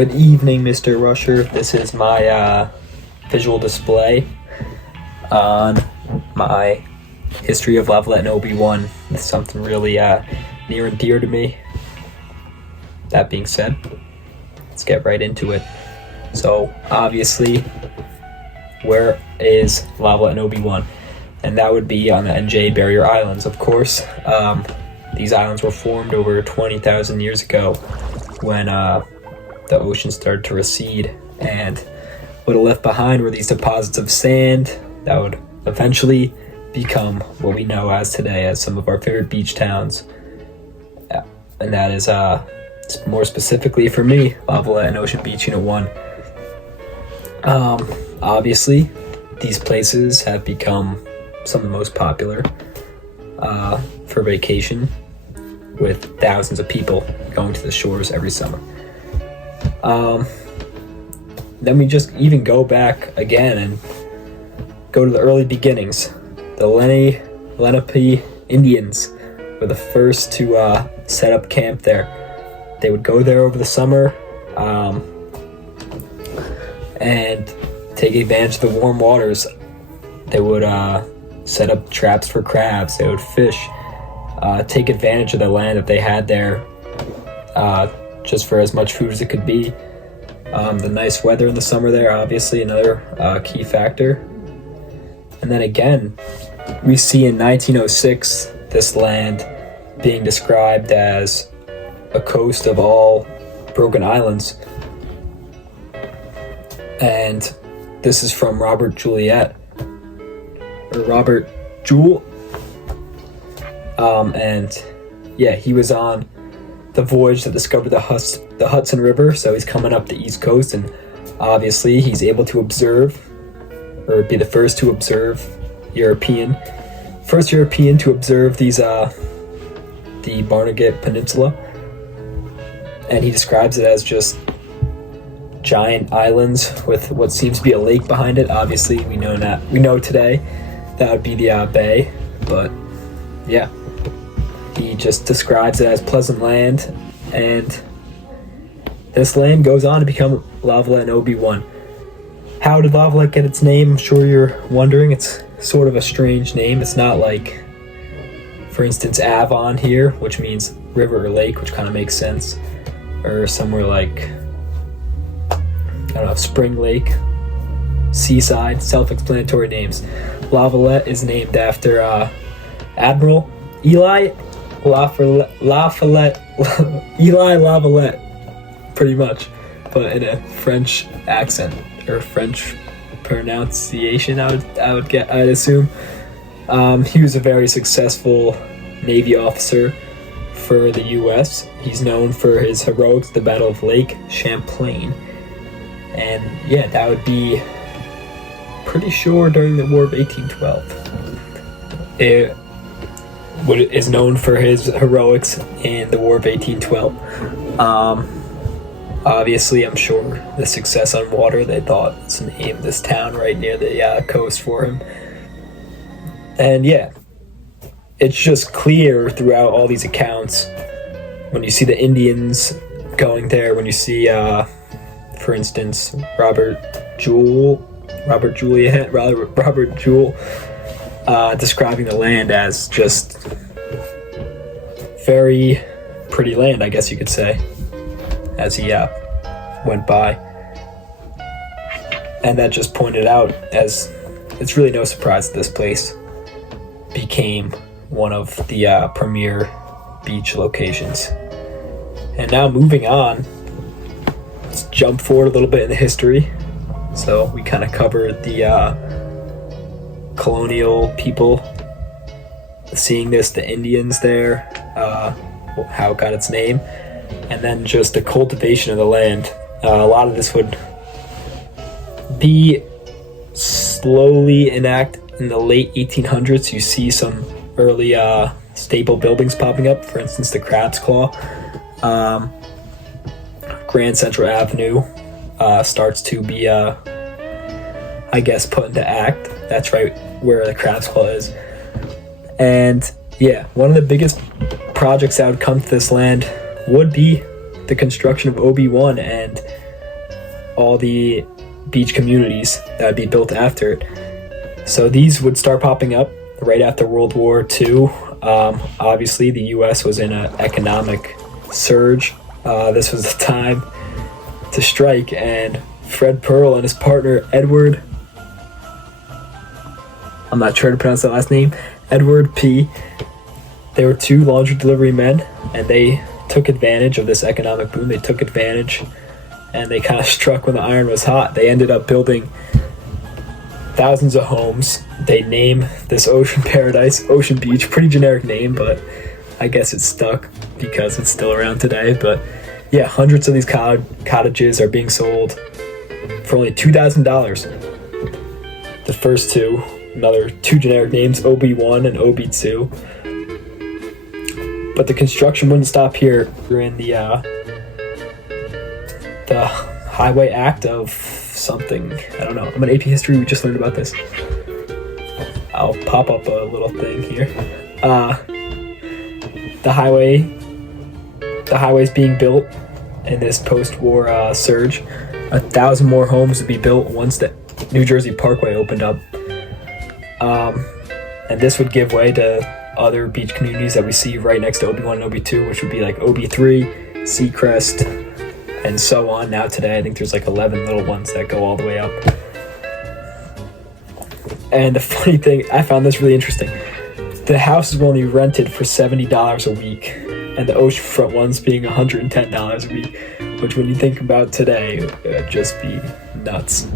Good evening, Mr. Rusher. This is my visual display on my history of Lavallette and OB1. It's something really near and dear to me. That being said, let's get right into it. So, obviously, where is Lavallette and OB1? And that would be on the NJ Barrier Islands, of course. These islands were formed over 20,000 years ago when the ocean started to recede, and what it left behind were these deposits of sand that would eventually become what we know as today as some of our favorite beach towns. And that is more specifically for me, Lavallette and Ocean Beach Unit 1. Obviously, these places have become some of the most popular for vacation, with thousands of people going to the shores every summer. Then we just even go back again and go to the early beginnings. The Lenape Indians were the first to set up camp there. They would go there over the summer and take advantage of the warm waters. They would set up traps for crabs. They would fish, take advantage of the land that they had there, just for as much food as it could be. The nice weather in the summer there, obviously, another key factor. And then again, we see in 1906 this land being described as a coast of all broken islands. And this is from Robert Jewell. And yeah, he was on the voyage that discovered the Hudson River, so he's coming up the East Coast, and obviously he's able to observe, or be the first European to observe these the Barnegat Peninsula, and he describes it as just giant islands with what seems to be a lake behind it. Obviously, we know today that would be the bay, but yeah. He just describes it as pleasant land, and this land goes on to become Lavallette and OB1. How did Lavallette get its name? I'm sure you're wondering. It's sort of a strange name. It's not like, for instance, Avon here, which means river or lake, which kind of makes sense, or somewhere like, I don't know, Spring Lake, Seaside, self-explanatory names. Lavallette is named after Admiral Eli Lavallette, pretty much, but in a French accent or French pronunciation. I'd assume. He was a very successful Navy officer for the U.S. He's known for his heroics at the Battle of Lake Champlain, and yeah, that would be pretty sure during the War of 1812. Is known for his heroics in the War of 1812. Obviously, I'm sure the success on water, they thought to name this town right near the coast for him. And yeah, it's just clear throughout all these accounts, when you see the Indians going there, when you see, for instance, Robert Jewell describing the land as just very pretty land, I guess you could say, as he went by. And that just pointed out, as it's really no surprise that this place became one of the premier beach locations. And now moving on, let's jump forward a little bit in the history. So we kind of covered the colonial people, seeing the Indians there, how it got its name, and then just the cultivation of the land. A lot of this would be slowly enacted in the late 1800s. You see some early staple buildings popping up. For instance, the Crab's Claw. Grand Central Avenue starts to be, I guess, put into act. That's right where the Crab's Claw is. And yeah, one of the biggest projects that would come to this land would be the construction of OB1, and all the beach communities that would be built after it. So these would start popping up right after World War II. Obviously, the U.S. was in an economic surge. This was the time to strike, and Fred Pearl and his partner Edward, I'm not sure how to pronounce that last name, Edward P. They were two laundry delivery men, and they took advantage of this economic boom. They took advantage, and they kind of struck when the iron was hot. They ended up building thousands of homes. They name this ocean paradise Ocean Beach. Pretty generic name, but I guess it's stuck because it's still around today. But yeah, hundreds of these cottages are being sold for only $2,000. The first two, another two generic names, OB1 and OB2. But the construction wouldn't stop here. We're in the Highway Act of something. I don't know. I'm an AP history. We just learned about this. I'll pop up a little thing here. The highway's being built in this post-war surge. 1,000 more homes would be built once the New Jersey Parkway opened up. And this would give way to other beach communities that we see right next to OB1 and OB2, which would be like OB3, Seacrest, and so on. Now today, I think there's like 11 little ones that go all the way up. And the funny thing, I found this really interesting. The houses were only rented for $70 a week, and the oceanfront ones being $110 a week, which when you think about today, it would just be nuts.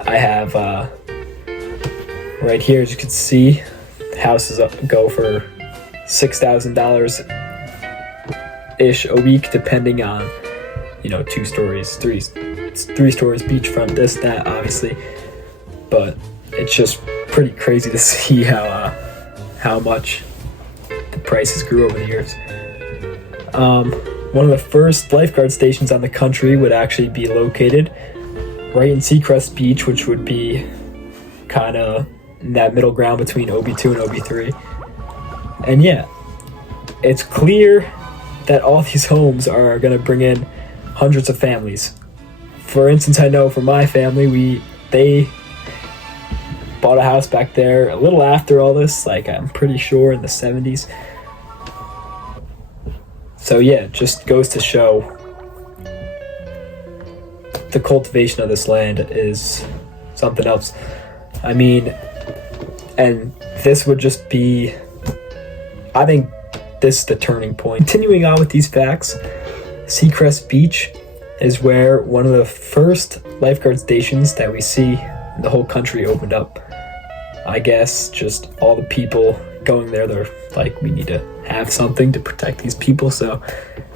I have, right here, as you can see, houses go for $6,000-ish a week, depending on, 2 stories, three stories, beachfront, this, that, obviously. But it's just pretty crazy to see how much the prices grew over the years. One of the first lifeguard stations on the country would actually be located right in Seacrest Beach, which would be kind of in that middle ground between OB2 and OB3. And yeah, it's clear that all these homes are going to bring in hundreds of families. For instance, I know for my family, they bought a house back there a little after all this, like I'm pretty sure in the 70s. So yeah, it just goes to show the cultivation of this land is something else. I mean, and this would just be, I think this is the turning point. Continuing on with these facts, Seacrest Beach is where one of the first lifeguard stations that we see in the whole country opened up. I guess just all the people going there, they're like, we need to have something to protect these people. So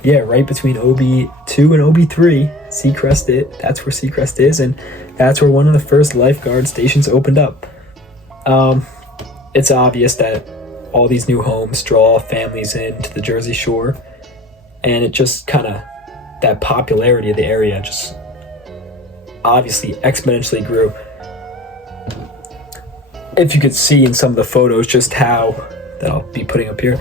yeah, right between OB2 and OB3, Seacrest, that's where Seacrest is, and that's where one of the first lifeguard stations opened up. It's obvious that all these new homes draw families into the Jersey Shore, and it just kind of, that popularity of the area just obviously exponentially grew. If you could see in some of the photos just how, that I'll be putting up here,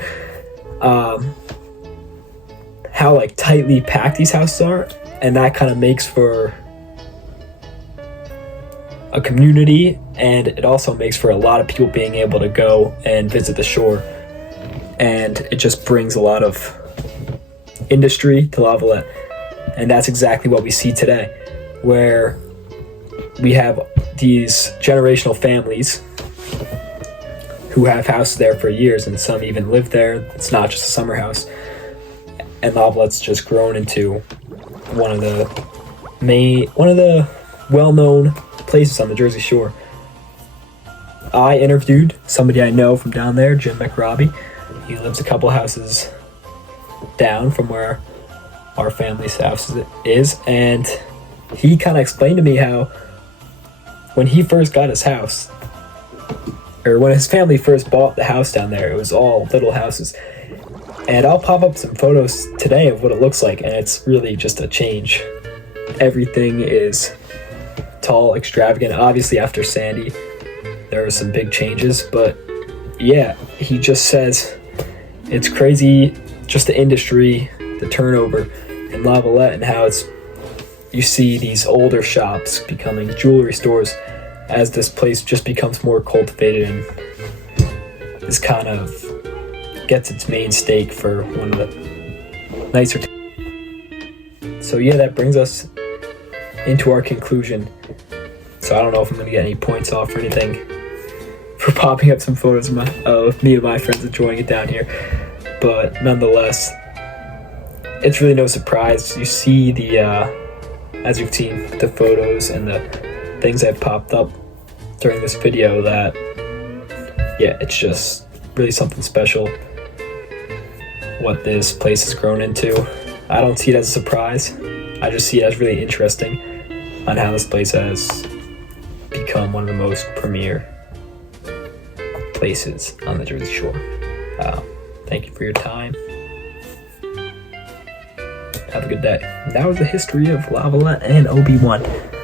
how like tightly packed these houses are, and that kind of makes for a community, and it also makes for a lot of people being able to go and visit the shore, and it just brings a lot of industry to Lavallette. And that's exactly what we see today, where we have these generational families who have houses there for years, and some even live there. It's not just a summer house. And Lavallette's just grown into one of the well-known places on the Jersey Shore. I interviewed somebody I know from down there, Jim McRobbie. He lives a couple houses down from where our family's house is, and he kind of explained to me how when he first got his house, or when his family first bought the house down there, it was all little houses. And I'll pop up some photos today of what it looks like, and it's really just a change. Everything is tall, extravagant. Obviously, after Sandy, there were some big changes, but yeah, he just says it's crazy, just the industry, the turnover in Lavallette, and how it's, you see these older shops becoming jewelry stores as this place just becomes more cultivated and is kind of gets its main stake for one of the nicer. So yeah, that brings us into our conclusion. So I don't know if I'm gonna get any points off or anything for popping up some photos of me and my friends enjoying it down here, but nonetheless, it's really no surprise. You see the as you've seen the photos and the things that popped up during this video, that yeah, it's just really something special what this place has grown into. I don't see it as a surprise. I just see it as really interesting on how this place has become one of the most premier places on the Jersey Shore. Thank you for your time. Have a good day. That was the history of Lavallette and OB1.